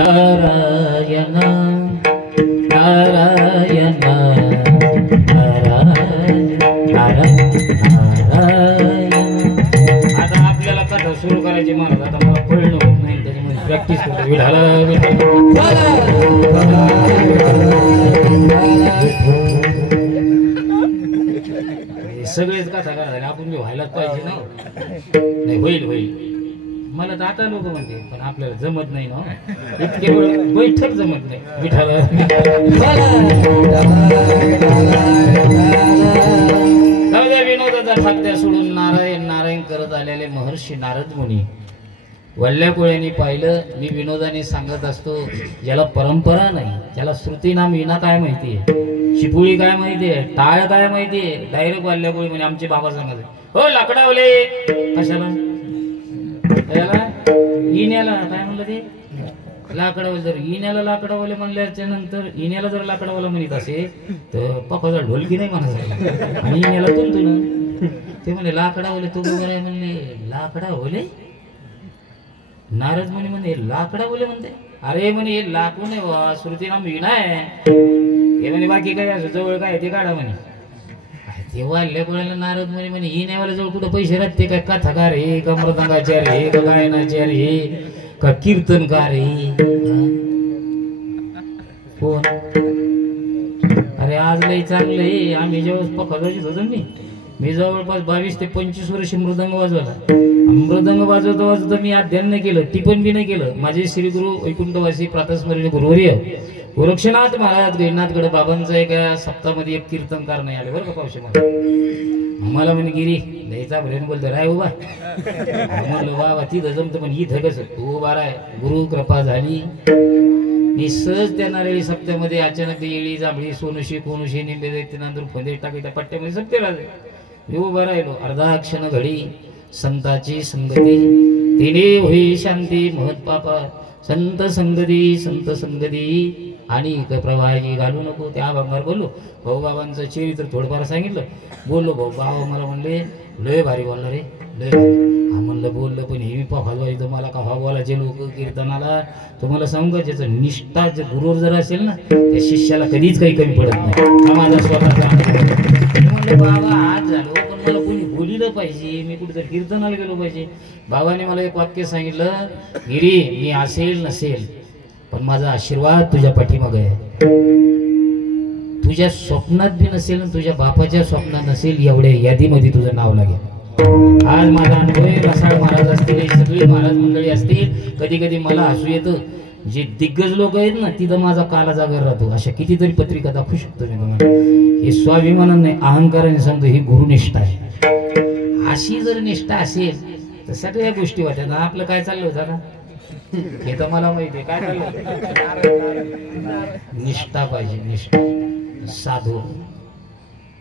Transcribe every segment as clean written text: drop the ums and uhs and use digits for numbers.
नारायण नारायण नारायण. आता आपल्याला कथा सुरू करायची महाराज. आता मला कळलं होत नाही त्याच्यामध्ये प्रॅक्टिस करतो. विठाला सगळेच कथा करा आपण बी व्हायलाच पाहिजे ना. नाही होईल होईल. मला तर आता लोक म्हणते पण आपल्याला जमत नाही ना. इतके बैठक जमत नाही. विठाला विनोदाचा ठाकत्या सोडून नारायण नारायण करत आलेले महर्षी नारद मुनी वल्ल्या कोळ्यांनी पाहिलं. मी विनोदाने सांगत असतो ज्याला परंपरा नाही त्याला श्रुती नाम विना काय माहितीये, शिपुळी काय माहितीये, टाळ काय माहितीये. डायरेक्ट वल्ल्या कोळी म्हणजे आमचे बाबा सांगत हो लाकडावले कशाला इण्याला काय म्हणलं ते लाकडावले. जर इण्याला लाकडावले म्हणल्याच्या नंतर इण्याला जर लाकडावाला म्हणत असे तर पप्पाचा ढोलकी नाही म्हणायचा आणि इण्याला तुंतून ते म्हणे लाकडावले तू बरोबर आहे म्हणले. लाकडावले नारद मुनी म्हणे लाकडावले म्हणते. अरे म्हणे हे लाकूड नाही वा श्रुती नाम विना आहे. हे म्हणे बाकी काय असं जवळ काय ते काढा म्हणे. ते वाढल्या कोणाला नारद मुनी म्हणे ही नाही जवळ कुठं पैसे राहते काय कथाकार हे का मृदंगाचार हे का गायनाचार हे का कीर्तनकार हे कोण. अरे आज लई चांगलं हे. आम्ही जेव्हा पकडत होतो मी जवळपास 22 ते 25 वर्ष मृदंग वाजवला. मृदंग वाजवता वाजवता मी अध्ययन नाही केलं, टिपण बी नाही केलं. माझे श्री गुरु वैकुंठवासी प्रातस्मरणीय गुरुवर्य गोरक्षनाथ महाराज गैरनाथगड बाबांचा एका सप्ताहामध्ये एक कीर्तनकार नाही आले बरं का पावशे. मला म्हणे गिरी द्यायचा भरेन बोलतो राय उभा. म्हणलं बाबा तिथं जमतं पण इथं कसं तू उभा राय. गुरु कृपा झाली. मी सहज त्या नारळी सप्त्यामध्ये अचानक येळी जांभळी सोनुशी कोनुशी निंबे दैत्यनांदूर फंदे टाकीच्या पट्ट्यामध्ये सत्य राहते. मी उभा राहिलो. अर्धा क्षण घडी संताची संगती तिने होई शांती महत पापा संत संगती आणि प्रवाही घालू नको. त्या अभंगावर बोललो. भाऊ बाबांचं चरित्र थोडंफार सांगितलं. बोललो भाऊ बाबा मला म्हणले लय भारी बोलला रे लय भारी. हा म्हणलं बोललं पण हे मी हलवायचं मला का बोलायचे लोक कीर्तनाला. तुम्हाला सांगू का ज्याचं निष्ठा गुरुवर जर असेल ना त्या शिष्याला कधीच काही कमी पडत नाही. हा माझा स्वतःचा म्हणलं बाबा आज झालो पण मला कोणी बोलिलं पाहिजे. मी कुठेतरी कीर्तनाला गेलो पाहिजे. बाबाने मला एक वाक्य सांगितलं गिरी मी असेल नसेल पण माझा आशीर्वाद तुझ्या पाठीमागे आहे. तुझ्या स्वप्नात बी नसेल तुझ्या बापाच्या स्वप्नात नसेल एवढ्या यादीमध्ये तुझं नाव लागेल. आज माझा अनुभव रसाळ महाराज असतील सगळी महाराज मंडळी असतील. कधी कधी मला हसू येतं. जे दिग्गज लोक आहेत ना तिथं माझा काला जागर राहतो. अशा कितीतरी पत्रिका दाखवू शकतो मी तुम्हाला. हे स्वाभिमानाने नाही अहंकाराने सांगतो ही गुरुनिष्ठा आहे. अशी जर निष्ठा असेल तर सगळ्या गोष्टी वाटतात. आपलं काय चाललं होतं ना हे तर मला माहिती आहे काय चाललं. निष्ठा पाहिजे निष्ठा. साधू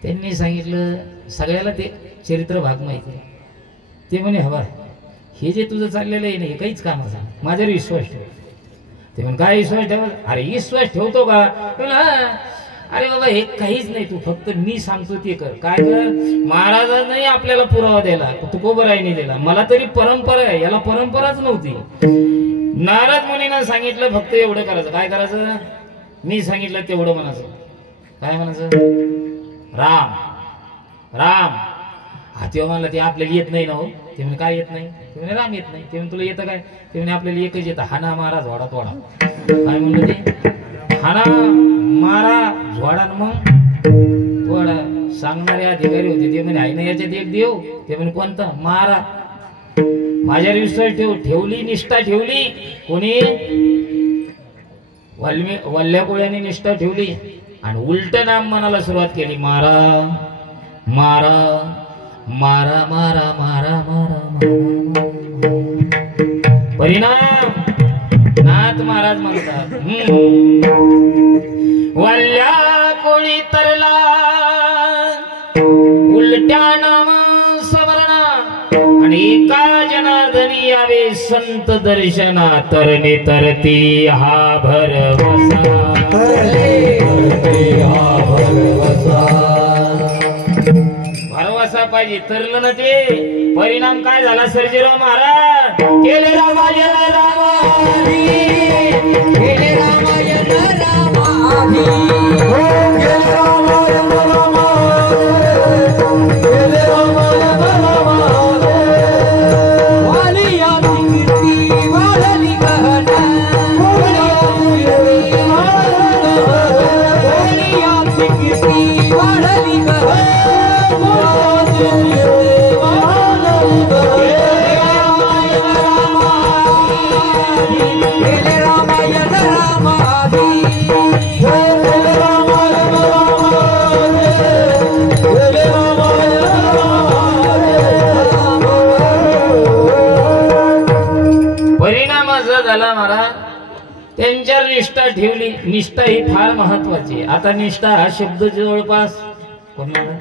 त्यांनी सांगितलं सगळ्याला ते चरित्र भाग माहिती आहे. ते म्हणे हवा हे जे तुझं चाललेलं आहे ना हे काहीच कामाचं. माझ्यावर विश्वास ठेव. ते म्हणे काय विश्वास ठेव. अरे विश्वास ठेवतो का. अरे बाबा हे काहीच नाही तू फक्त मी सांगतो ते कर. काय कर महाराजा नाही आपल्याला पुरावा द्यायला तुकोबराईने दिला. मला तरी परंपरा आहे याला परंपराच नव्हती. नारद मुनींना सांगितलं फक्त एवढं करायचं. काय करायचं मी सांगितलं तेवढं म्हणायचं. काय म्हणायचं राम राम. हा तेव्हा म्हणलं ते आपल्याला येत नाही ना हो. ते म्हणे काय येत नाही. ते म्हणे राम येत नाही. ते म्हणे तुला येतं काय. ते म्हणे आपल्याला एकच येतं हाना मारा झोडा तोडा. काय म्हणलं ते हाना मारा झोडा मग तोडा. सांगणारे अधिकारी होते ते म्हणे आहे ना याच्यात एक देव. ते म्हणे कोणता मारा. माझ्यावर विश्वास ठेवली निष्ठा ठेवली कोणी वल्ल्या कोळ्याने निष्ठा ठेवली आणि उलट नाम म्हणायला सुरुवात केली मारा मारा मारा मारा मारा मारा मारा. परिणाम नाथ महाराज म्हणतात वल्ल्या कोळी तरला उलट्या नाम सवरणा आणि का जनार्दनी यावे संत दर्शना. तरणे तरती हा भरवसा भरवसा पाहिजे. तरलं ना ते. परिणाम काय झाला सर्जेराव महाराज? केले रामायण रामाधी, केले रामायण रामाधी, केले रामायण रामाधी, केले रामायण रामाधी. वाली आमची कीर्ती वाढली गहना, वाली आमची कीर्ती वाढली गहना. परिणाम असा झाला महाराज, त्यांच्यावर निष्ठा ठेवली. निष्ठा ही फार महत्वाची. आता निष्ठा हा शब्द जवळपास कोणाला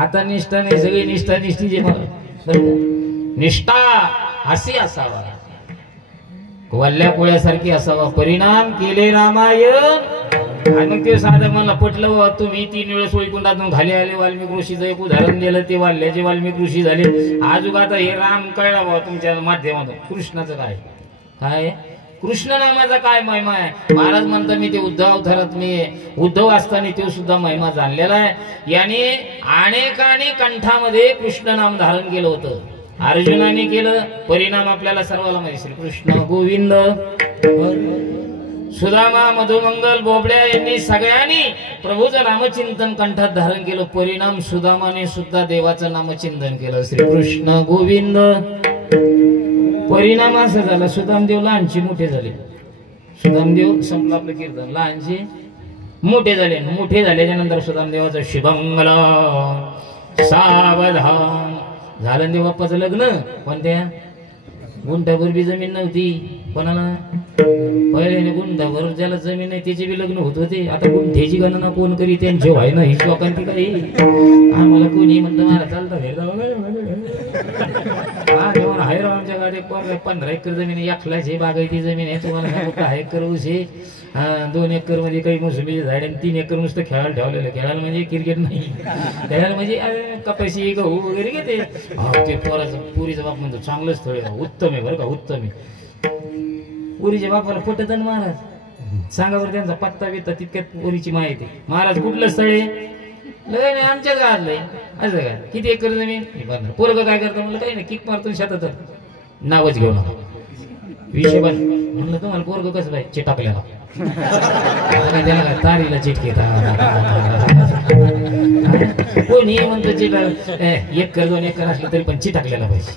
आता निष्ठा नाही, सगळी निष्ठा निष्ठीची. निष्ठा अशी असावा, वल्ल्या पोळ्यासारखी असावा. परिणाम केले रामायण. आणि मग ते साधं मला पटलं बा, तुम्ही 3 वेळेस वैकुंठातून खाली आले. वाल्मिक ऋषीचं एक उदाहरण दिलं, ते वाल्याचे वाल्मिक ऋषी झाले. आजूक आता हे राम कळला बा तुमच्या माध्यमातून. कृष्णाचं काय काय कृष्ण नामाचा काय महिमा आहे? महाराज म्हणतात मी ते उद्धव अवतारात मी उद्धव असताना तो सुद्धा महिमा जाणलेला आहे. याने अनेकाने कंठामध्ये कृष्ण नाम धारण केलं होतं. अर्जुनाने केलं. परिणाम आपल्याला सर्वाला माहिती. श्रीकृष्ण गोविंद, सुदामा, मधुमंगल, बोबड्या यांनी सगळ्यांनी प्रभूचं नामचिंतन कंठात धारण केलं. परिणाम सुदामाने सुद्धा देवाचं नामचिंतन केलं. श्रीकृष्ण गोविंद. परिणाम असा झाला, सुदामदेव लहानचे मोठे झाले. सुदामदेव संपलं आपलं कीर्तन. लहानचे मोठे झाले. मोठे झाल्याच्या नंतर सुदामदेवाचं शुभंगल सावधान झालं. देव बाप्पाचं लग्न कोणत्या गुंठाभर बी जमीन नव्हती. कोणाला? पहिले गुंठाभर ज्याला जमीन आहे त्याचे बी लग्न होत होते. आता गुंठ्याची गणना कोण करी? त्यांचे व्हाय ना ही लोकांची काही. आम्हाला कोणी म्हणतं मला चालतं हे आहे राव आमच्या गाडी 15 एकर जमीन आहे. एकलाच बागायती जमीन आहे. तुम्हाला सांगू 10 एकर ऊस आहे. 2 एकर मध्ये काही मोसंबीचे झाड आणि 3 एकर नुसतं खेळायला ठेवलेलं. खेळायला म्हणजे क्रिकेट नाही, खेळायला म्हणजे कपाशी गहू वगैरे घेते. ते पोराचं पुरीचा बाप म्हणतो चांगलं स्थळ आहे, उत्तम आहे बरं का, उत्तम आहे. पुरीच्या बापाला पटत ना महाराज. सांगा बरं त्यांचा पत्ता बित्ता तितक्यात पुरीची माहिती. महाराज कुठलं स्थळ आहे? लय आमच्याच गावातलंय. असं काय? किती एकर जमीन? पोरग काय करतं? म्हणलं काही नाही, किक मारतो शेतात. नावच घेऊ नका विषय बस. म्हणलं तुम्हाला पोरग कसं पाहिजे? चिटाकल्याला त्याला काय तारीला चिटके कोणी म्हणतो चिटा 1 एकर 2 एकर असलं तरी पण चिटाकलेला पाहिजे.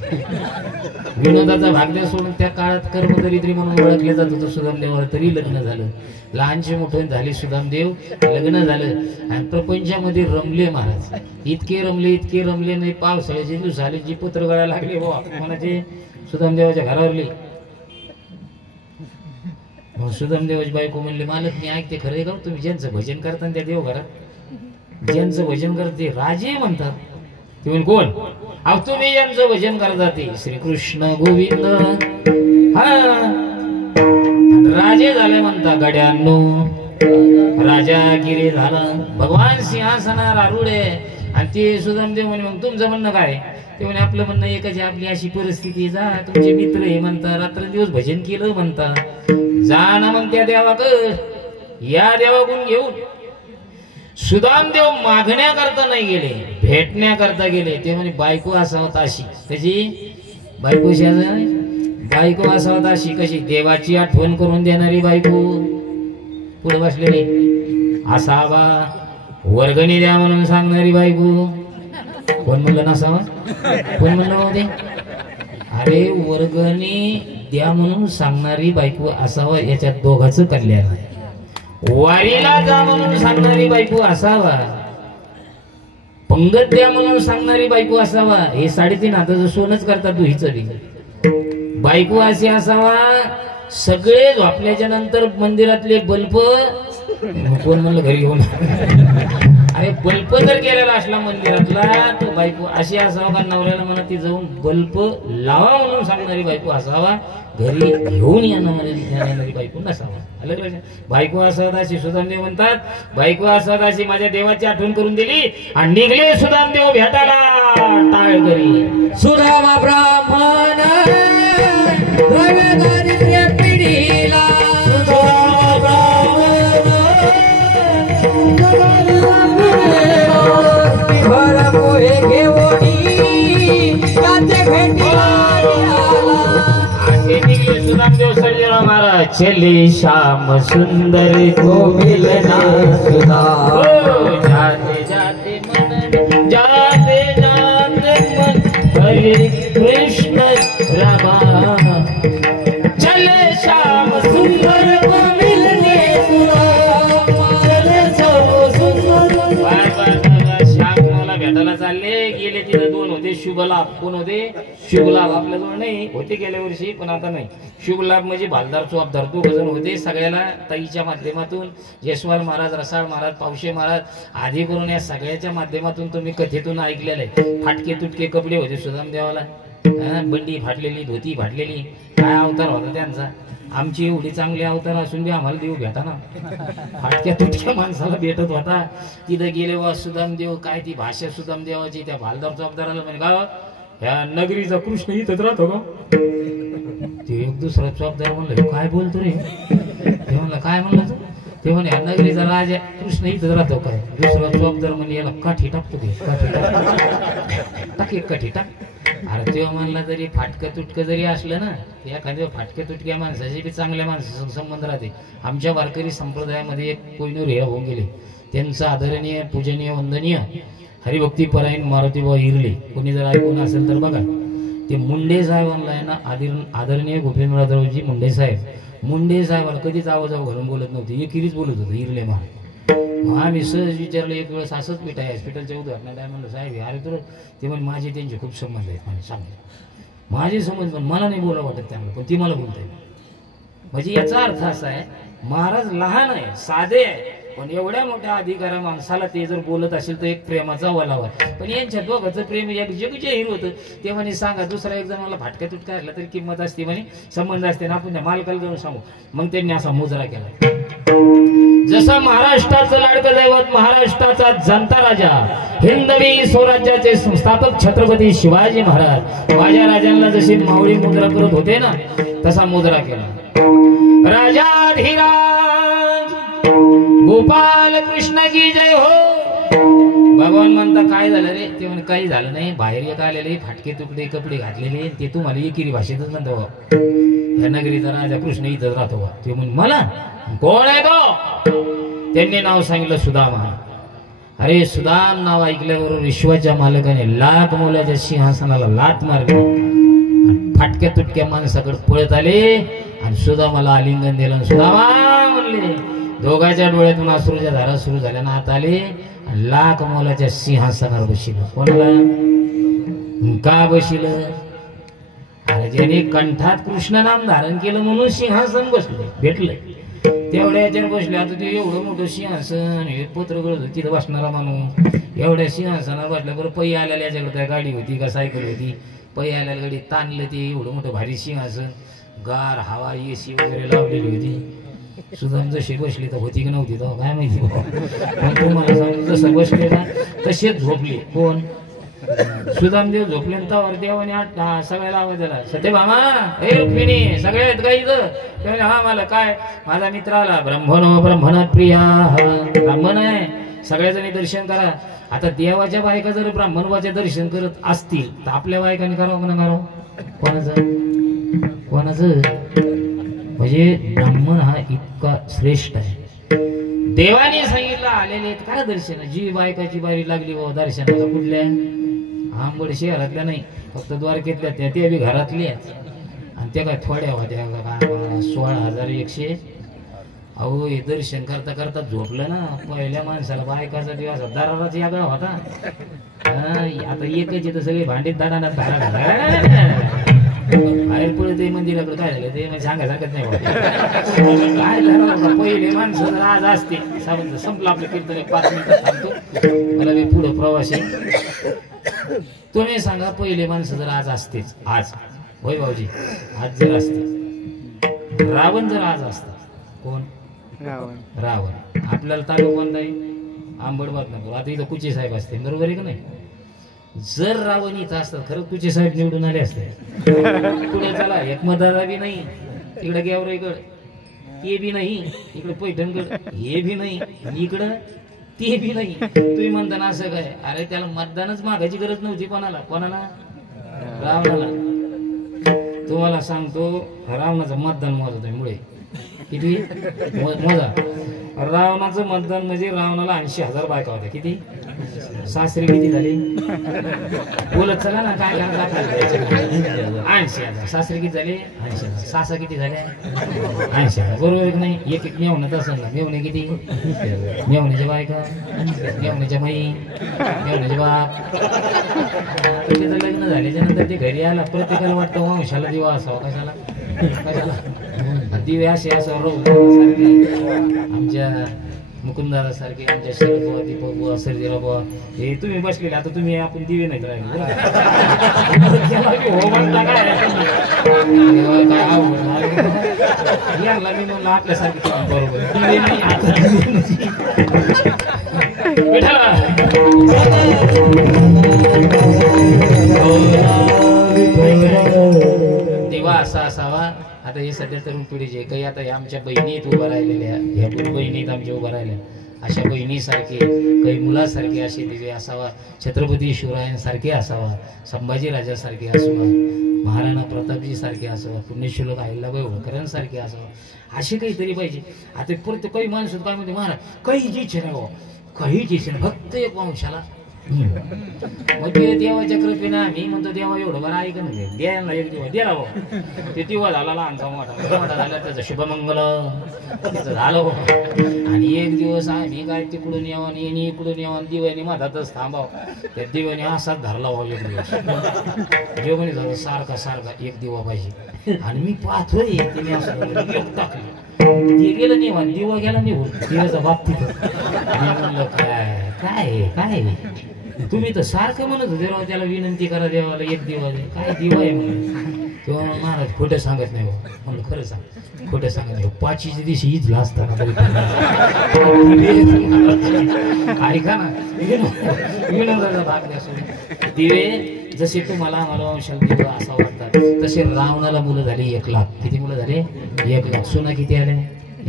विनोदाचा भागदेव सोडून त्या काळात कर्मदरिद्री म्हणून ओळखले जात होतं. सुदामदेवाला तरी लग्न झालं. लहानचे मोठे झाले. सुदामदेव लग्न झालं आणि प्रपंचामध्ये रमले महाराज. इतके रमले नाही. पावसाळ्याचे दिवस आले, जी पुत्र गळा लागले बाबा कोणाचे? सुदामदेवाच्या घरावरले. सुदामदेवाची बायको म्हणली मालक मी ऐकते खरं का तुम्ही ज्यांचं भजन करता त्या देवघरात ज्यांचं भजन करते राजे म्हणतात. ते म्हणे कोण? अहो तुम्ही ज्यांचं भजन करता ते श्रीकृष्ण गोविंद. हा राजे झाले म्हणता गड्यांनो. राजागिरी झाला. भगवान सिंहासनावर आरूढे. आणि ते सुदामदेव म्हणे मग तुमचं म्हणणं काय? ते म्हणे आपलं म्हणणं एकच आहे, आपली अशी परिस्थिती. जा तुमचे मित्र हे म्हणता रात्रंदिवस भजन केलं म्हणता. जा ना मग त्या देवाकडे. या देवाकडून घेऊन. सुदामदेव मागण्याकरता नाही गेले, भेटण्याकरता गेले. ते म्हणे बायको असावत अशी. कशी बायको? बायको असावत अशी कशी? देवाची आठवण करून देणारी बायको. पुढे बसलेली असावा. वर्गणी द्या म्हणून सांगणारी बायको. कोण म्हणलं नसावा? कोण म्हणलं होते? अरे वर्गणी द्या म्हणून सांगणारी बायको असावा. याच्यात दोघांचं कल्याण आहे. वारीला जा म्हणून सांगणारी बायको असावा. पंगत द्या म्हणून सांगणारी बायको असावा. हे 3.5 हाताचं सोनच करतात दुहीचं बी. बायको अशी असावा. सगळे झोपल्याच्या नंतर मंदिरातले बल्ब कोण म्हणलं घरी घेऊन अरे बल्ब जर गेलेला असला मंदिरातला तो बायको अशी असावा का नवऱ्याला म्हणा ती जाऊन बल्ब लावा म्हणून सांगणारी बायको असावा, घरी घेऊन येणारी बायको नसावा. बायको असत अशी सुदामदेव म्हणतात, बायको असत अशी माझ्या देवाची आठवण करून दिली आणि निघले सुदामदेव भेटायला टाळकरी. सुदामा ब्राह्मण दारिद्र्य पिढीला सुदामदेव सर्जेराव महाराज चली श्याम सुंदर को मिलना सुधा, जाते जाते मन जाते जाते मन हरे कृष्ण रमा, चले श्याम सुंदर को मिलने श्याम भेटायला चालले गेले. तिथे दोन होते शुभलाभ. कोण होते? शुभलाभ. आपल्याजवळ नाही होते गेल्या वर्षी पण आता नाही. शुभलाभ म्हणजे भालदार चोपदार दोघ जण होते. सगळ्याला ताईच्या माध्यमातून जयस्वाल महाराज, रसाळ महाराज, पावशे महाराज आधी करून या सगळ्याच्या माध्यमातून तुम्ही कथेतून ऐकलेलं आहे. फाटके तुटके कपडे होते सुदामदेवाला, बंडी फाटलेली, धोती फाटलेली, काय अवतार होता त्यांचा. आमची एवढी चांगली अवतार असून बी आम्हाला देव भेटा ना, फाटक्या तुटक्या माणसाला भेटत होता. तिथं गेले वा सुदामदेव, काय ती भाषा सुदामदेवाची. त्या भालदार चौकदाराला म्हणे का ह्या नगरीचा कृष्ण इथंच राहतो का? ते एक दुसरा चौकदार म्हणलं काय बोलतो रे? ते म्हणलं काय म्हणलं तू? ते म्हणे ह्या नगरीचा राजा कृष्ण इथंच राहतो काय? दुसरा चौकदार म्हणे याला काठी टाकतो ते, काठी टाक एक काठी टाक. अरे तेव्हा म्हणला तरी फाटकं तुटकं जरी असलं ना, एखाद्या फाटक्या तुटक्या माणसाशी बी चांगल्या माणसाचा संबंध राहते. आमच्या वारकरी संप्रदायामध्ये एक कोहिनूर हे होऊन गेले. त्यांचं आदरणीय पूजनीय वंदनीय हरिभक्ती परायण मारुतीबा हिरले, कोणी जर ऐकून असेल तर बघा. ते मुंडे साहेबांना आहे ना, आदरणीय गोपीनाथरावजी मुंडे साहेब, मुंडे साहेबाला कधीच आवाजाव घालून बोलत नव्हते, एकीच बोलत होतं हिरले महाराज. आम्ही सहज विचारलं एक वेळेस असंच पिठाय हॉस्पिटलच्या उद्घाटनात आहे. म्हणलं साहेब अरे तर ते म्हणे माझे त्यांचे खूप संबंध आहेत म्हणे. सांगले माझे संबंध पण मला नाही बोला वाटत त्यांना, पण ती मला बोलताय. म्हणजे याचा अर्थ असा आहे महाराज लहान आहे, साधे आहे, पण एवढ्या मोठ्या अधिकाऱ्या माणसाला ते जर बोलत असेल तर एक प्रेमाचा वलावा. पण यांच्या दोघांचं प्रेम एक जग जाहीर होतं. ते म्हणे सांगा दुसरा एक जण मला फाटक्या तुटका असला तरी किंमत असते म्हणे, संबंध असते ना, आपण त्या मालकाला जाऊन सांगू. मग त्यांनी असा मुजरा केला. जसं महाराष्ट्राचं लाडकं दैवत, महाराष्ट्राचा जनता राजा, हिंदवी स्वराज्याचे संस्थापक छत्रपती शिवाजी महाराज माझ्या राजांना जशी मावळी मुद्रा करत होते ना, तसा मुद्रा केला. राजाधिराज गोपाल कृष्ण की जय हो. भगवान म्हणता काय झालं रे? ते म्हणे काही झालं नाही, बाहेर एक आलेले फाटके तुकडे कपडे घातलेले, ते तुम्हाला एकेरी भाषेतच म्हणतो या नगरीचा राजा कृष्ण इथंच राहतो. ते म्हणे मला कोण आहे तो? त्यांनी नाव सांगितलं सुदामा. अरे सुदाम नाव ऐकल्याबरोबर विश्वाच्या मालकाने लाख मोलाच्या सिंहासनाला लात मारली, फाटक्या तुटक्या माणसाकडे पळत आले आणि सुदामाला आलिंगन दिलं. सुदामा म्हणले. दोघांच्या डोळ्यातून अश्रूच्या धारा सुरू झाल्या ना, आत आले आणि लाख मोलाच्या सिंहासनावर बसिलं. कोणाला का बसिलं? अरे ज्याने कंठात कृष्ण नाम धारण केलं म्हणून सिंहासन बसले, भेटलं. तेवढ्या याच्यावर बसले. आता ते एवढं मोठं सिंहासन, हे पत्र गळत तिथं बसणारा माणूस एवढ्या सिंहासनावर बसल्या. बरं पै आल्याला याच्याकडे काय गाडी होती का सायकल होती? पै आल्याला गाडी ताणलं ते एवढं मोठं भारी सिंहासन, गार हवा एसी वगैरे लावलेली होती. सुदाम जशी बसली तर होती की नव्हती तर काय माहिती. पण तुम्हाला सांगू जसं बसले ना तसेच झोपले. कोण? सुदामदेव झोपले. तर देवाने सगळ्याला आवाज दिला, सत्यभामा हे रुक्मिणी सगळ्यात काही तर हा मला काय माझा मित्र आला. ब्रह्मणो ब्रह्मणात प्रिया, ब्राह्मण आहे, सगळ्याजणी दर्शन करा. आता देवाच्या बायका जर ब्राह्मणाचे दर्शन करत असतील तर आपल्या बायकांनी करावं का करावं? कोणाचं? म्हणजे ब्राह्मण हा इतका श्रेष्ठ आहे. देवाने सांगितलं आलेले काय दर्शन, जी बायकाची बारी लागली बाबा दर्शनाला कुठल्या आंबड शहरातल्या नाही, फक्त द्वारकेतल्या त्या, ते बी घरातल्या. आणि त्या काय थोड्या होत्या 16,100. अहो हे दर्शन करता करता झोपलं ना. पहिल्या माणसाला बायकाचा दिवस दाराचा यागळा होता. आता एकच येतं सगळे भांडीत दाडाना धारा घाला. बाहेर पुढे ते मंदिराकडे काय झालं ते म्हणजे सांगायसारखंच नाही बाबा. काय झालं पहिले माणसं जर आज असते साबंत संपलं आपलं कीर्तन 5 मिनिटात थांबतो मला मी पुढं प्रवास आहे. तुम्ही सांगा पहिले माणसं जर आज असतेच आज होय भाऊजी आज जर असते रावण जर आज असता कोण रावण आपल्याला तालुका कोणता आहे आंबड बदनापूर. आता इथं कुचे साहेब असते बरोबर आहे का नाही. जर रावण इथं असतात खरंच कुचे साहेब निवडून आले असते. पुढे चला एक मतदार बी नाही इकडे गेवराईकड ते बी नाही इकडे पैठणकड हे बी नाही इकडं ते बी नाही. तुम्ही म्हणता ना असं काय अरे त्याला मतदानच मागायची गरज नव्हती. कोणाला कोणाला रावणाला. तुम्हाला सांगतो रावणाचं मतदान मोजा तुम्ही मुळे किती मोजा. रावणाचं मतदान म्हणजे रावणाला 80,000 बायका होत्या. किती सासरी किती झाली बोलत चला ना काय काय 80,000 सासरी किती झाले 80,000 सासा किती झाल्या 80,000 बरोबर नाही. एक एक मेवणत असेल ना मेवणे किती मेवण्याच्या बायका मेवण्याच्या माई मेवण्याचे बाप. त्याचं लग्न झाल्याच्या नंतर ते घरी आला प्रत्येकाला वाटतं वंशाला दिवा असावा. कशाला कशाला दिवे असे असावं आमच्या मुकुंदारा सारखे आमच्या शरद बुवा दीपक बुवा सर्जेराव बुवा हे तुम्ही बसलेले आता तुम्ही आपण दिवे नाहीत राहिले हो म्हणता काय याला मी म्हणलं आपल्यासारखे बरोबर दिवे नाही दिवा असा असावा. आता हे सध्या तरुण पिढीचे काही आता आमच्या बहिणीत उभा राहिलेल्या ह्या बहिणीत आमच्या उभा राहिल्या अशा बहिणीसारखे काही मुलासारखे असे दिवे असावा. छत्रपती शिवरायांसारखे असावा. संभाजीराजासारखे असावा. महाराणा प्रतापजी सारखे असावा. पुण्यश्लोक अहिल्याबाई होळकरांसारखे असावा. असे काहीतरी पाहिजे. आता प्रत्येक काही माणूस काय म्हणते महाराज काहीच इच्छा नाही काहीच इच्छा नाही फक्त एक वंशाला. मग ते देवाच्या कृपेनं आम्ही म्हणतो देवा एवढं बरं ऐक म्हणजे द्यायला एक दिवस द्याला भाऊ ते दिवा झाला लहानचा मोठा झाला त्याचं शुभमंगल त्याचं झालं भाऊ. आणि एक दिवस आम्ही काय तिकडून यावं आणि इकडून यावं दिव्याने मधातच थांबाव त्या दिव्याने असाच धरला भाऊ एक दिवस जेवणी झालं सारखा सारखा एक दिवा पाहिजे. आणि मी पाहतोय तिने असं टाकलं ते गेलं निवान दिवा गेला निघून दिव्याचा बाबतीत म्हणलं काय काय काय तुम्ही तर सारखं म्हणत होते राव त्याला विनंती करा देवाला एक दिवा दे काय दिवा आहे म्हणून. तेव्हा महाराज खोटं सांगत नाही म्हणलं खरं सांग खोटं सांगत नाही. 5च्या दिवशी इजला असताना ऐका ना विनंतीचा भाग द्या सोडून दिवे जसे तुम्हाला आम्हाला वंशाला दिवा असा वाटतात तसे रावणाला मुलं झाली 1 लाख. किती मुलं झाले 1 लाख. सोना किती आले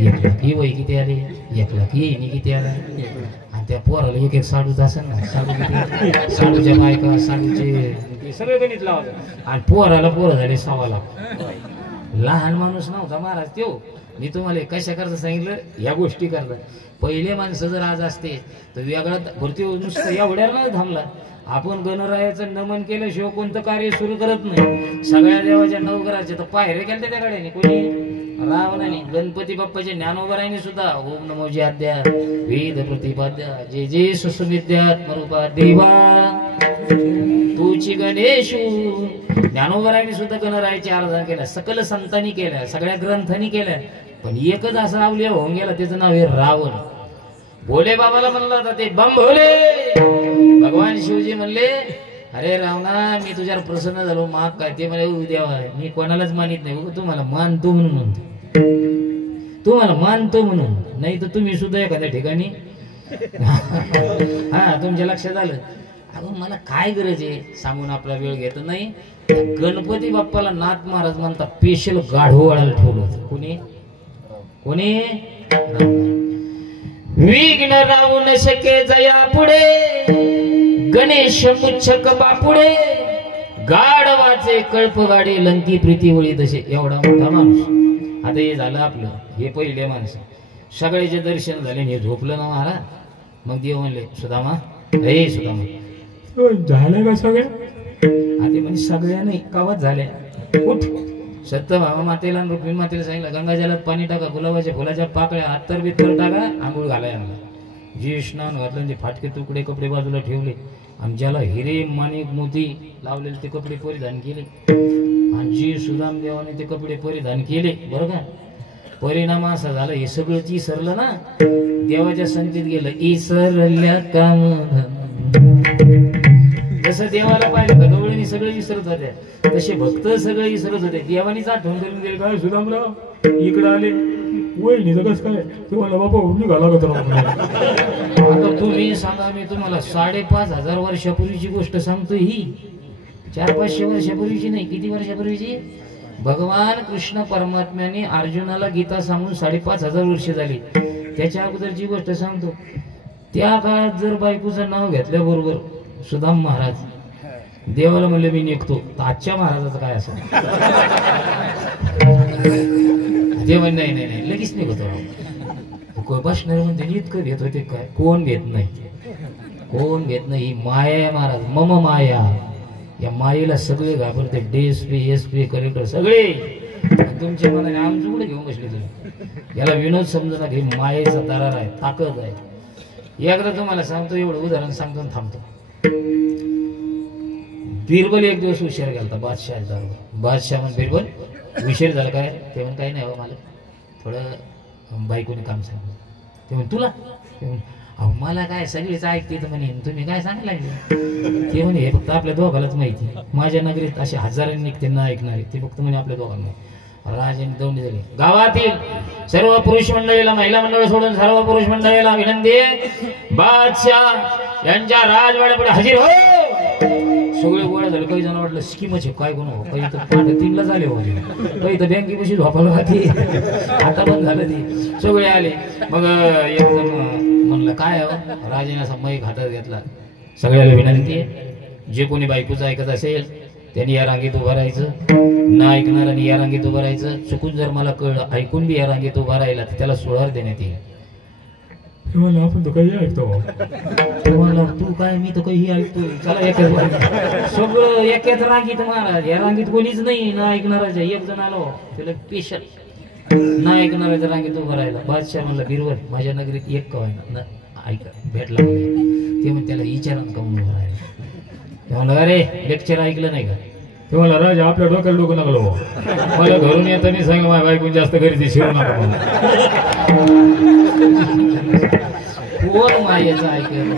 1 लाख. ही वय किती आले 1 लाख. येईनी किती आला आणि त्या पोराला एक एक साडूच असेल ना साडू किती साडूच्या बायका साडूचे सगळे गणित लावत आणि पोराला पोरं झाले 6 लाख. लहान माणूस नव्हता महाराज त्यो. मी तुम्हाला कशा करता सांगितलं या गोष्टी करता. पहिले माणसं जर आज असते तर वेगळा भरती नुसतं एवढ्या न थांबला. आपण गणरायाचं नमन केल्याशिवाय कोणतं कार्य सुरू करत नाही. सगळ्या देवाच्या नवग्रहाचे तर पायऱ्या केल्या त्या गाड्याने कोणी रावणाने. गणपती बाप्पाच्या ज्ञानोबरायने सुद्धा ओम नमो ज्याद्या वेद प्रतिपाद्या जे जे सुसुविद्यात्मरूपा देवा तुची गणेशू. ज्ञानोबरायने सुद्धा गणरायाची आराधना केल्या. सकल संतांनी केल्या सगळ्या ग्रंथांनी केल्या. पण एकच असा अवलिया होऊन गेला त्याचं नाव आहे रावण. भोले बाबाला म्हणलं होता ते बम भोले. भगवान शिवजी म्हणले अरे रावणा मी तुझ्यावर प्रसन्न झालो माग काय ते मला देवा मी कोणालाच मानित नाही तुम्हाला मानतो म्हणून म्हणतो तुम्हाला मानतो म्हणून नाही तर तुम्ही सुद्धा एखाद्या ठिकाणी हा तुमच्या लक्षात आलं. अगं मला काय गरज आहे सांगून आपला वेळ घेत नाही. गणपती बाप्पाला नाथ महाराज म्हणतात स्पेशल गाढव वळायला ठेवलं होतं. कोणी कोणी विघ्न राहू न शके जया पुढे गणेश मुच्छक बापुडे गाढवाचे कल्पगाडे लंकी प्रीती वळी तसे. एवढा मोठा माणूस. आता हे झालं आपलं हे पहिले माणसं सगळ्याचे दर्शन झाले हे झोपलं ना महाराज. मग देव म्हणले सुदामा हे सुदामा झालं का सगळ्या आता म्हणजे सगळ्या नाही कावात झाल्या उठ. सत्य भावा मातेला रुक्मिणी मातेला सांगितलं गंगाजलात पाणी टाका गुलाबाच्या फुलाच्या पाकळ्या हातर बित्तर टाका आंघोळ घालाय आणला. जे स्नान घातलं ते फाटके तुकडे कपडे बाजूला ठेवले आणि ज्याला हिरे माणिक मोती लावलेले ते कपडे परिधान केले आणि जी सुदाम देवाने ते कपडे परिधान केले बरं का, परिणाम असा झाला हे सगळं इसरलं ना, देवाच्या संगतीत गेलं इसरल्या काम. जसं देवाला पाहिलं का गवळणी सगळे विसरत होते, तसे भक्त सगळे विसरत होते. देवानीच आठवण करून दिली काय सुदामराव इकडे आले वहिनी जगस काय तुम्हाला बाबा निघाला का. आता तुम्ही सांगा, मी तुम्हाला 5,500 वर्षापूर्वीची गोष्ट सांगतो. ही 400-500 वर्षापूर्वीची नाही, किती वर्षापूर्वीची. भगवान कृष्ण परमात्म्याने अर्जुनाला गीता सांगून 5,500 वर्ष झाली. त्याच्या अगोदरची गोष्ट सांगतो. त्या काळात जर बायकोचं नाव घेतल्याबरोबर सुदाम महाराज देवाला म्हणले मी निघतो, आजच्या महाराजाचं काय असं. देव नाही नाही नाही लगेच निघतो. बसणारे म्हणते इतकं घेत होते काय, कोण घेत नाही, कोण घेत नाही. ही माया आहे महाराज, मम माया. या मायेला सगळे घाबरते, DSP SP कलेक्टर सगळे. तुमच्या मनाने आमचं कुठे घेऊन बसले तुम्ही. याला विनोद समजा की मायेचा दरार आहे, ताकद आहे. एकदा तुम्हाला सांगतो, एवढं उदाहरण सांगतो आणि थांबतो. बिरबल एक दिवस उशीर गेला बादशाह. बादशाह म्हण बिरबल उशीर झाला काय, ते म्हण काही नाही हो मला थोडं बायकोने काम सांगितलं. ते म्हण तुला, अहो मला काय सगळीच ऐकते तर म्हणे तुम्ही काय सांगायला लागले. ते म्हणे हे फक्त आपल्या दोघालाच माहिती, माझ्या नगरीत असे हजारांनी निघते ना ऐकणारे, ते फक्त म्हणे आपल्या दोघांना. राजाने दौंडी झाली. गावातील सर्व पुरुष मंडळीला, महिला मंडळ सोडून सर्व पुरुष मंडळीला विनंती, बादशाह यांच्या राजवाड्यापुढे हजर हो. सगळे गोळा झाले. काही जण वाटलं स्कीमच आहे काय, कोण हो काही तर पांढ 3ला झाले हो, काही तर बँकेपाशी झोपायला राहते, आता बंद झालं. ती सगळे आले. मग एक जण म्हणलं काय हो, राजाने असा मैक हातात घेतला. सगळ्याला विनंती, जे कोणी बायकोचं ऐकत असेल त्यांनी या रांगेत उभं राहायचं, न ऐकणाऱ्यांनी या रांगेत उभं राहायचं. चुकून जर मला कळलं ऐकून बी या रांगेत उभा राहिला तर त्याला सोळार देण्यात येईल. आपण तो काही ऐकतो, तू काय मी तो काही ऐकतो. चला एकच सगळं एकाच रांगीत महाराज. या रांगीत कोणीच नाही ना ऐकणाराच्या. एक जण आलो त्याला स्पेशल ना ऐकणाऱ्याच्या रांगेत उभं राहिला. बादशाह म्हणला बिरबल माझ्या नगरीत एक कवाय ना ऐका भेटला. ते म्हण त्याला विचारानं का उभं राहिला. ते म्हणलं अरे लेक्चर ऐकलं नाही का. ते म्हणला राजा आपल्या डोक्याला डोकं लागलो, मला घरून येताना सांग माझ्या बायकून जास्त घरी शिरू नका कोण मायाचं ऐकलं.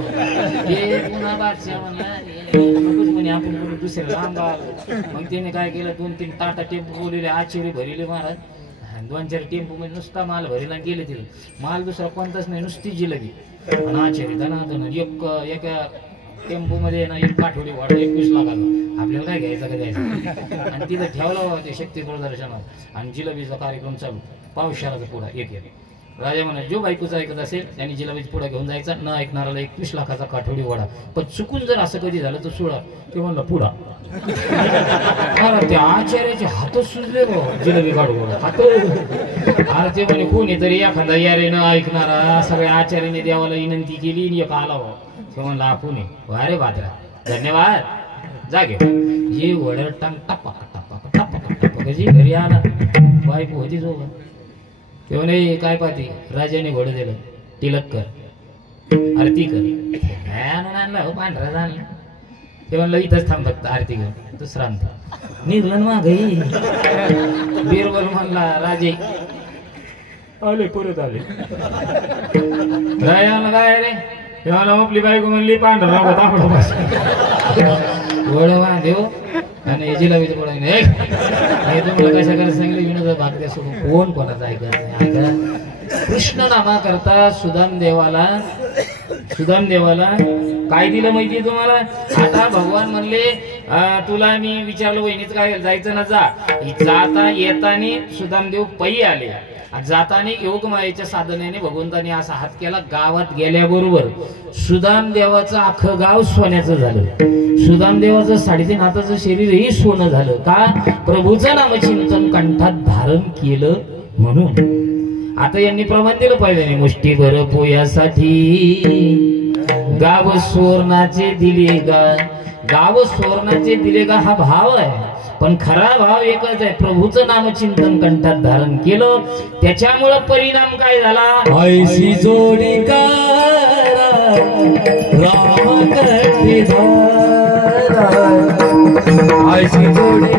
हे पुन्हा बादशाह म्हणे आपण कोणी दुसऱ्या लांब आलो. मग त्याने काय केलं, 2-3 टाटा टेम्पो बोलले, आश्चर्य भरले महाराज. 2-4 टेम्पो मध्ये नुसता माल भरेला गेले. तिला माल दुसरा कोणताच नाही, नुसती जिलबी आणि आश्चर्य धनाधन. एका टेम्पो मध्ये ना एक काठोडी वाढ 21 लाखाचा. आपल्याला काय घ्यायचं का द्यायचं. आणि तिथं ठेवला ते शक्ती प्रदर्शनात आणि जिलबीचा कार्यक्रम चालू. पावसाळ्याचा पुढा एक राजा म्हणा जो बायकोचा ऐकत असेल त्यांनी जिलबीचा पुढा घेऊन जायचा, न ऐकणाराला 21 लाखाचा काठोडी वाडा. पण चुकून जर असं कधी झालं तर सोळा. ते म्हणलं पुढा. त्या आचार्याचे हात सुजले जिलबी काढू हात. अरे ते म्हणे कोणीतरी एखादा यारे न ऐकणारा. सगळ्या आचार्याने देवाला विनंती केली, एक आला हो. ते म्हणलं आपण अरे बादरा धन्यवाद जागे. जे वडर टांग टप्पा टप्पा टप्पा टप्पा कशी घरी आला. बायको होती सोबत. ते म्हणे काय पाहते. राजाने घोडं दिलं, तिलक कर आरती कर. आणला हो पांढरा आणला. ते म्हणलं इथंच थांब फक्त आरती कर दुसरा आणतो. निघलं माग बिरबल म्हणला राजे आले परत आले. राजा काय रे तेव्हा आपली बायको म्हणली पांढरा गोडवा देऊ आणि जिलाबीचं गोडा नाही. तुम्हाला कशा करायला सांगितलं विनोद भाग द्या सोडून कोण कोणाचा ऐकत नाही. ऐका कृष्ण नामा करता सुदाम देवाला काय दिलं माहितीये तुम्हाला. आता भगवान म्हणले तुला मी विचारलं वहिनीच काय जायचं ना जा. जाता येतानी सुदामदेव पै आले. जाताना योगमायेच्या साधनेने भगवंताने असा हात केला. गावात गेल्याबरोबर सुदामदेवाचं अख्खं गाव सोन्याचं झालं. सुदामदेवाचं 3.5 हाताचं शरीरही सोनं झालं. का प्रभूचं नामचिंतन कंठात धारण केलं म्हणून. आता यांनी प्रमाण दिलं पाहिजे. मुष्टीभर पोयासाठी गाव सुवर्णाचे दिले गा. गाव सुवर्णाचे दिले गा हा भाव आहे. पण खरा भाव एकच आहे. प्रभूचं नामचिंतन कंठात धारण केलं त्याच्यामुळे परिणाम काय झाला. ऐशी जोडी राम कटी ऐशी जोडी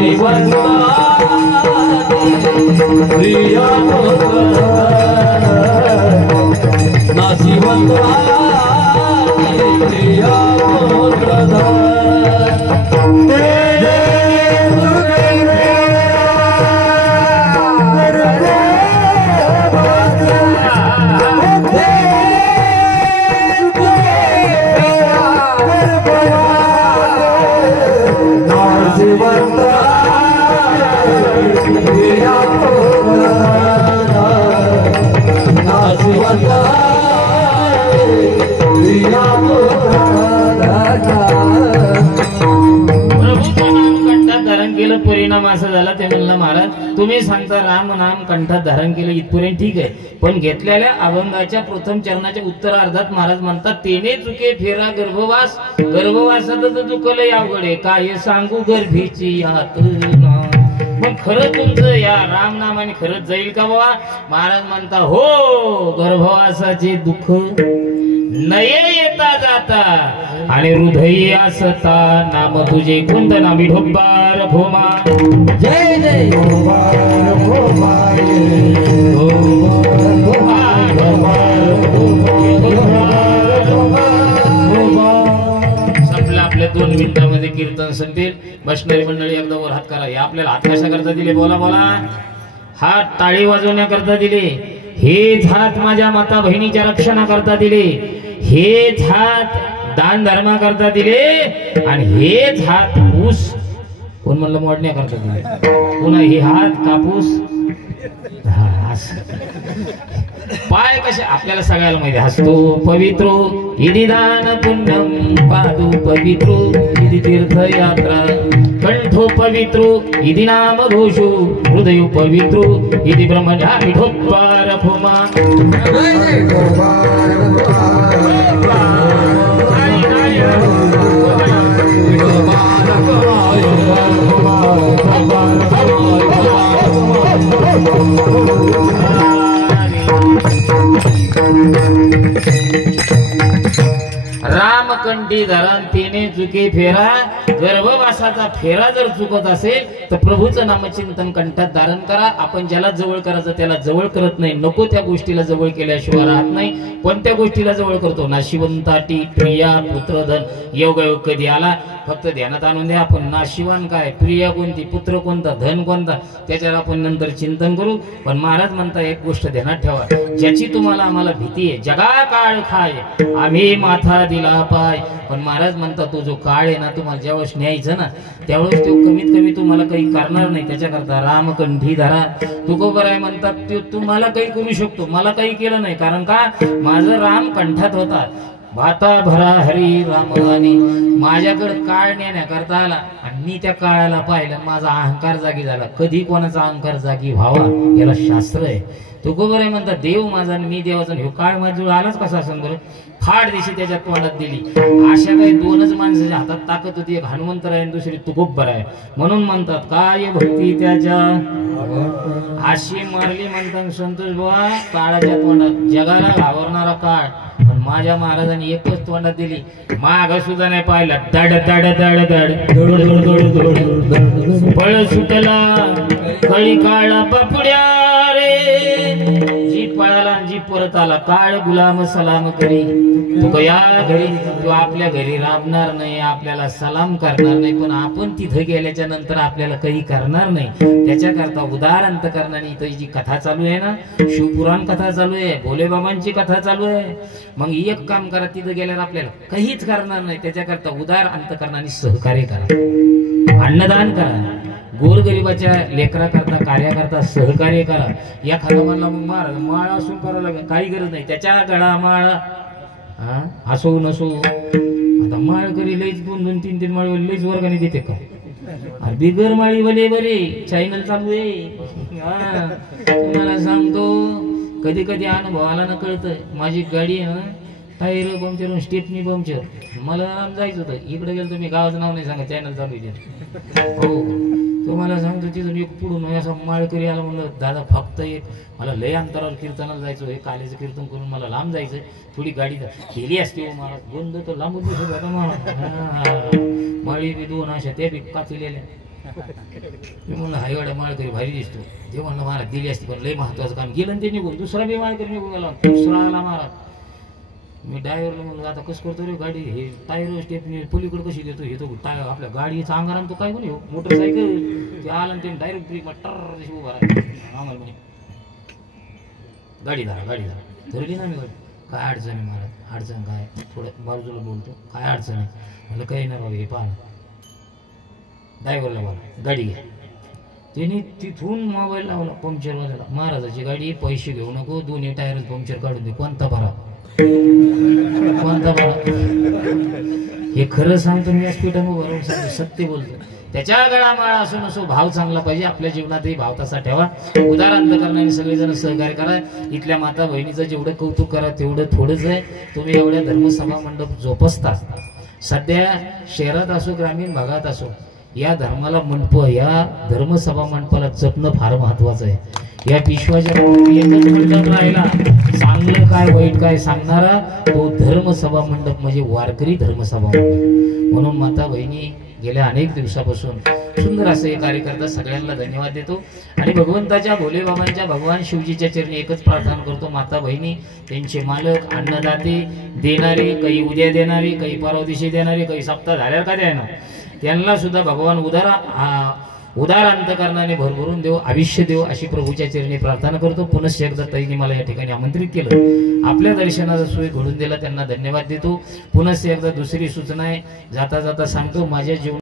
नाशिवंता प्रिया नाशिवंता प्रिया परिणाम असा झाला ते म्हणलं महाराज तुम्ही सांगता राम नाम कंठात धारण केलं इथपर्यंत ठीक आहे पण घेतलेल्या अभंगाच्या प्रथम चरणाच्या उत्तरार्धात महाराज म्हणतात तेने चुके फेरा गर्भवास गर्भवासातच चुकलं अवघड आहे काय सांगू गर्भीची यातना मग खरं तुमचं या राम नामाने खरंच जाईल का बाबा महाराज म्हणता हो गर्भवासाचे दुःख नये येता जाता आणि हृदय असता नाम तुझे कुंद नामी ढोबार भोमा जय जय संपलं आपल्या 2 मिनिटांमध्ये कीर्तन संपेल वैष्णवी मंडळी एकदा वर हात करा आपल्याला हात कशा करता दिले बोला बोला हात टाळी वाजवण्याकरता दिले हेच हात माझ्या माता बहिणीच्या रक्षणाकरता दिले हेच हात दान धर्मा करता दिले आणि हेच हात ऊस कोण म्हणलं मोडण्याकरता दिले पुन्हा हे हात कापूस पाय कसे आपल्याला सगळ्याला माहिती हसतो पवित्रो इति दान पुण्यम पादू पवित्रो इति तीर्थयात्रा कंठो पवित्रो इति नाम घोषो हृदय पवित्रो इति ब्रह्मण्या विठोपार भूमा रामकंठी धरण तिने चुके फेरा गर्भवासाचा फेरा जर चुकत असेल तर प्रभूचं नामचिंतन कंठात धारण करा आपण ज्याला जवळ करायचं त्याला जवळ करत नाही नको त्या गोष्टीला जवळ केल्याशिवाय राहत नाही कोणत्या गोष्टीला जवळ करतो नाशिवंताटी प्रिया पुत्रधन योगायोग कधी आला फक्त ध्यानात आणून द्या आपण नाशिवान काय प्रिया कोणती पुत्र कोणता धन कोणता त्याच्यावर आपण नंतर चिंतन करू पण महाराज म्हणता एक गोष्ट ध्यानात ठेवा ज्याची तुम्हाला आम्हाला भीती आहे जगा काळ खाय आम्ही माथा दिला पाय पण महाराज म्हणता तो जो काळ आहे ना तुम्हाला ज्यावेळेस न्यायचं ना त्यावेळेस तो कमीत कमी तुम्हाला काही करणार नाही त्याच्याकरता रामकंठी धरा तुकोबर आहे म्हणतात तो तुम्हाला काही करू शकतो मला काही केलं नाही कारण का माझं राम कंठात होता भाता भरा हरी रामवानी माझ्याकडे काळ नेण्याकरता आला आणि मी त्या काळाला पाहिलं माझा अहंकार जागी झाला कधी कोणाचा अहंकार जागी व्हावा याला शास्त्र आहे तुकोबर आहे म्हणतात देव माझा आणि मी देवाचा ह्यो काळ माझ्याजवळ आलाच कसा असं बरं फाड दिशी त्याच्या तोंडात दिली अशा काही 2च माणसाच्या हातात ताकद होती एक हनुमंतर आहे आणि दुसरी तुकोबर आहे म्हणून म्हणतात काय भक्ती त्याच्या अशी मारली म्हणतात संतोष बुवा काळाच्या तोंडात जगाला घाबरणारा काळ पण माझ्या महाराजांनी एकच तोंडात दिली माग सुद्धा नाही पाहिला दड दड दड दड पळ सुटला कळी काळा बापड्या रे जी पळाला जी परत आला काळ गुलाम सलाम करी तू या घरी तू आपल्या घरी राबणार नाही आपल्याला सलाम करणार नाही पण आपण तिथं गेल्याच्या नंतर आपल्याला काही करणार नाही त्याच्याकरता उदार अंतकरणाने इथं जी कथा चालू आहे ना शिवपुराण कथा चालू आहे भोले बाबांची कथा चालू आहे मग एक काम करा तिथं गेल्यावर आपल्याला काहीच करणार नाही त्याच्याकरता उदार अंतकरणाने सहकार्य करा अन्नदान करा गोरगरिबाच्या लेकराकरता कार्याकरता सहकार्य करा या खानामानला महाराज माळ असून करावं लागेल काही गरज नाही त्याच्या गळा माळ असो नसो आता माळ करी लईच 2-2-3-3 माळी लईच वर्गाने देते का बिगर माळी भले बरे चॅनल चालू आहे तुम्हाला सांगतो कधी कधी अनुभव आला ना कळतंय माझी गाडी आहे ना टायर पंक्चर स्टेपनी पंक्चर मला जायचं होतं इकडे गेलो तुम्ही गावाचं नाव नाही सांगा चॅनल चालू आहे हो तुम्हाला सांगतो तिथून एक पुढून असा माळकरी आला म्हणलं दादा फक्त एक मला लय अंतरावर कीर्तनाला जायचं हे कालेचं कीर्तन करून मला लांब जायचं थोडी गाडी गेली असते हो महाराज बंद तर लांबून दिसत होता मला माळी बी 2 अशा त्या बी काचलेल्या मी म्हणलं हायवाड्या माळकरी भारी दिसतो. ते म्हणलं मला दिली असती पण लय महत्वाचं काम गेलं आणि ते निघून दुसरा बी माळकरी निघून गेला. दुसरा आला मला. मी ड्रायव्हरला म्हणलं आता कसं करतो रे गाडी, हे टायर स्टेपनी पलीकडे कशी देतो, हे तो टायर आपल्या गाडीचा अंगाराम तो काय कोणी मोटरसायकल ते आला आणि ते डायरेक्ट ब्रेक टर उभा राहिला. आम्हाला म्हणे गाडी धरा गाडी धरा. धरली ना मी गाडी. काय अडचण आहे मला, अडचण काय, थोडं बाजूला बोलतो, काय अडचण आहे म्हणलं काही नाही बाबा हे पाहा. ड्रायव्हरला बोला गाडी घ्या. त्यांनी तिथून मोबाईल लावला पंक्चरवाल्याला, महाराजाची गाडी पैसे घेऊ नको, दोन्ही टायर पंक्चर काढून दे, कोणता भरा कोणता भरा. हे खरं सांगतो मी व्यासपीठावर बरोबर सांगतो, सत्य बोलतो. त्याच्या गळामाळा असो नसो भाव चांगला पाहिजे. आपल्या जीवनातही भाव तसा ठेवा. उदाहरण करणारे सगळेजण सहकार्य करा. इथल्या माता बहिणीचं जेवढं कौतुक करा तेवढं थोडंच आहे. तुम्ही एवढ्या धर्मसभा मंडप जोपासता. सध्या शहरात असो ग्रामीण भागात असो या धर्माला मंडप, या धर्मसभा मंडपाला जपणं फार महत्वाचं आहे. या विश्वाच्या एकच मंडप राहिला, चांगलं काय वाईट काय सांगणारा तो धर्मसभा मंडप म्हणजे वारकरी धर्मसभा मंडप. म्हणून माता बहिणी गेल्या अनेक दिवसापासून सुंदर असं हे कार्य करतात. सगळ्यांना धन्यवाद देतो आणि भगवंताच्या भोले बाबांच्या भगवान शिवजीच्या चरणी एकच प्रार्थना करतो. माता बहिणी त्यांचे मालक अन्नदाते देणारे, काही उद्या देणारे, काही परवा दिवशी देणारे, काही सप्ताह झाल्यावर का द्यायना, त्यांना सुद्धा भगवान उदार अंतकरणाने भरभरून देव, आयुष्य देव अशी प्रभूच्या चरणी प्रार्थना करतो. पुनश्च एकदा ताईंनी मला या ठिकाणी आमंत्रित केलं, आपल्या दर्शनाचा सोय घडून दिला, त्यांना धन्यवाद देतो. पुनश्च एकदा दुसरी सूचना आहे, जाता जाता सांगतो, माझ्या जीवन